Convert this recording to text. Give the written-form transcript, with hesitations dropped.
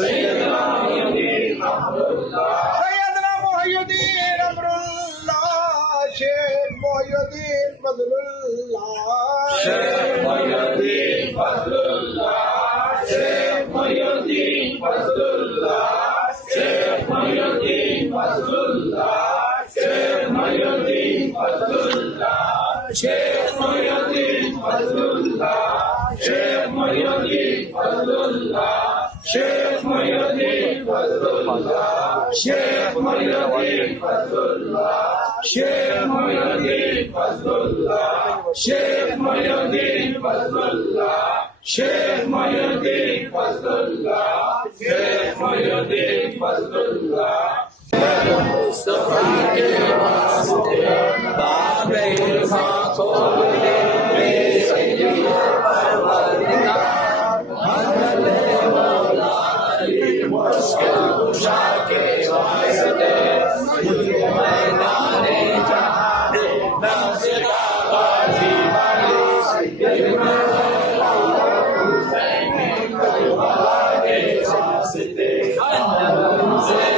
सैयदना मुहय्यिदीन अमरुल्लाह, शेख मुहय्यिदीन फजलुल्लाह, शेख मुहय्यिदीन फजलुल्लाह, शेख मुहय्यिदीन फजलुल्लाह, शेख मुहय्यिदीन फजलुल्लाह, शेख मुहय्यिदीन फजलुल्लाह, शेख मुहय्यिदीन फजलुल्लाह, शेख मुहय्यिदीन फजलुल्लाह, शेख मुहय्यिदीन फजलुल्लाह, शेख मुहय्यिदीन फजलुल्लाह, शेख मुहय्यिदीन फजलुल्लाह, शेख मुहय्यिदीन फजलुल्लाह, शेख मुहय्यिदीन फजलुल्लाह, शेख मुहय्यिदीन फजलुल्लाह। मुस्तफा के वास्ते बाबे इल्फा खोल दे मेरे सैयद परवरदिगार, मदद मौला अली मुश्किल कुशा के वास्ते, मुझे मैदाने जहां नाज़िरा गाजी वाले सैयद मौला हुसैन करबला के वास्ते, हमसे